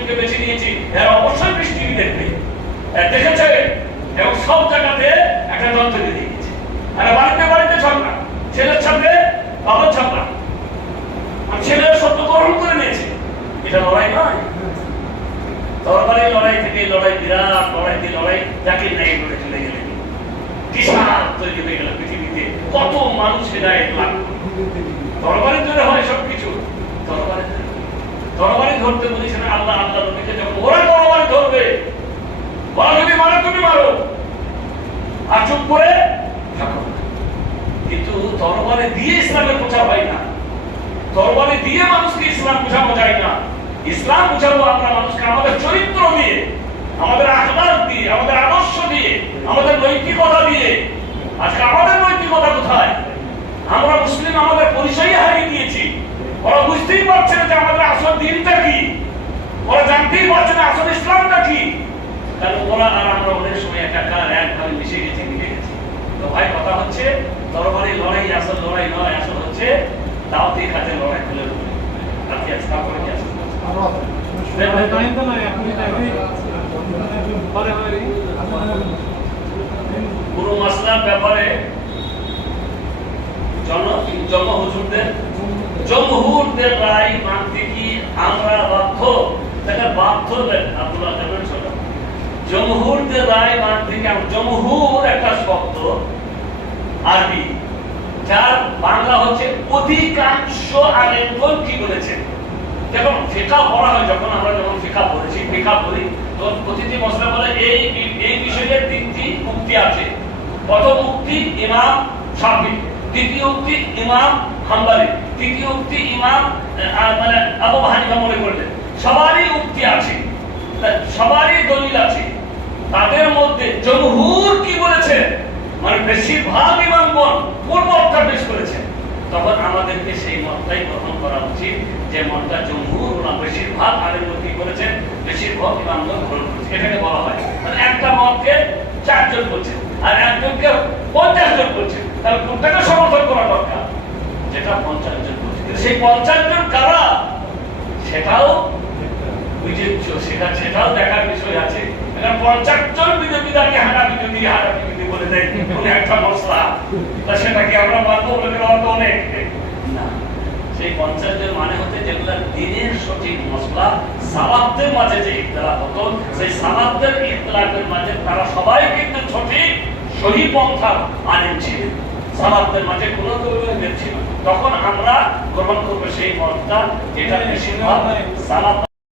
মুসলিমকে বেছে নিয়েছি, এরা অবশ্যই বৃষ্টি টিভি দেখবে, দেখেছে, এবং সব জায়গাতে একটা যন্ত্র দিয়ে দিয়েছে। এরা বাড়িতে বাড়িতে ঝগড়া, ছেলের সাথে বাবার ঝগড়া, আর ছেলের সত্য গ্রহণ করে নিয়েছে। এটা লড়াই নয়। তরবারি লড়াই থেকে লড়াই, বিরাট লড়াই দিয়ে লড়াই, যাকে নাই লড়ে চলে গেলেন, কিসান তৈরি হয়ে গেল পৃথিবীতে, কত মানুষ হেদায়েত লাভ করলো। তরবারি ধরে হয় সবকিছু, তরবারি ধরতে বলেছেন আল্লাহ, আল্লাহ নবীকে যখন ওরা তরবারি ধরবে, ওরা যদি মারো তুমি মারো, আর চুপ করে থাকো। কিন্তু তরবারি দিয়ে ইসলামের প্রচার হয় না, তরবারি দিয়ে মানুষকে ইসলাম বোঝানো যায় না। ইসলাম বোঝাবো আমরা মানুষকে আমাদের চরিত্র দিয়ে, আমাদের আখলাক দিয়ে, আমাদের আদর্শ দিয়ে, আমাদের নৈতিকতা দিয়ে। আজকে আমাদের নৈতিকতা কোথায়? আমরা মুসলিম আমাদের পরিচয় হারিয়ে দিয়েছি। ওরা বুঝতেই পারছে না যে আমাদের আসল দিনটা কি, ওরা জানতেই পারছে না আসল ইসলামটা কি। কারণ ওরা আর আমরা অনেক সময় একাকার একভাবে মিশে গেছি, মিলে গেছি। তো ভাই কথা হচ্ছে তরবারি লড়াই আসল লড়াই নয়, আসল হচ্ছে দাওয়াতি কাজের লড়াই। খুলে রাখি আছে, তারপরে কি আছে? পুরো মাসলার ব্যাপারে জমহুরদের রায় মানতে কি আমরা বাধ্য? বাধ্য আব্দুল্লাহ ছোট জমহুরদের রায় মানতে কি? জমহুর একটা শব্দ আরবি, যার বাংলা হচ্ছে অধিকাংশ আলেমগণ কি বলেছেন। যখন ফিকা পড়া হয়, যখন আমরা ফিকা পড়েছি, ফিকা পড়ি, তখন প্রতিটি মসলা বলে এই বিষয়ে তিনটি উক্তি আছে। প্রথম উক্তি ইমাম শাফি, দ্বিতীয় উক্তি ইমাম হাম্বলি, তৃতীয় উক্তি ইমাম মানে আবু হানিফা মনে করলেন। সবারই উক্তি আছে, সবারই দলিল আছে। তাদের মধ্যে জমহুর কি বলেছে, মানে বেশিরভাগ ইমামগণ কোন মতটা পেশ করেছেন, তখন আমাদেরকে সেই মতটাই গ্রহণ করা উচিত, যে মতটা জমহুর না বেশিরভাগ আলেমগণ কি করেছেন, বেশিরভাগ ইমামগণ গ্রহণ করেছে। এটাকে বলা হয় মানে একটা মতকে 4 জন বলছেন আর একজনকে 50 জন বলছেন, তাহলে কোনটাকে সমর্থন করা দরকার? যেটা 50 জন বলছে। কিন্তু সেই 50 জন কারা সেটাও বিবেচ্য, সেটাও দেখার বিষয় আছে। 50 জন বিরোধীদেরকে হাঁটাবি যদি বলে দেয় কোন একটা মশলা, তা সেটাকে আমরা মানবো বলে অনেক না। সেই 50 জন মানে হচ্ছে যেগুলো দিনের সঠিক মশলা, সালাফদের মাঝে যে ইখতিলাফ হতো, সেই সালাফদের ইখতিলাফের মাঝে তারা সবাই কিন্তু সঠিক সহি পন্থার আলেম ছিলেন। সালাফদের মাঝে কোনো দলীয় ছিল, তখন আমরা গ্রহণ করবো সেই মতটা যেটা বেশিরভাগ সালাফ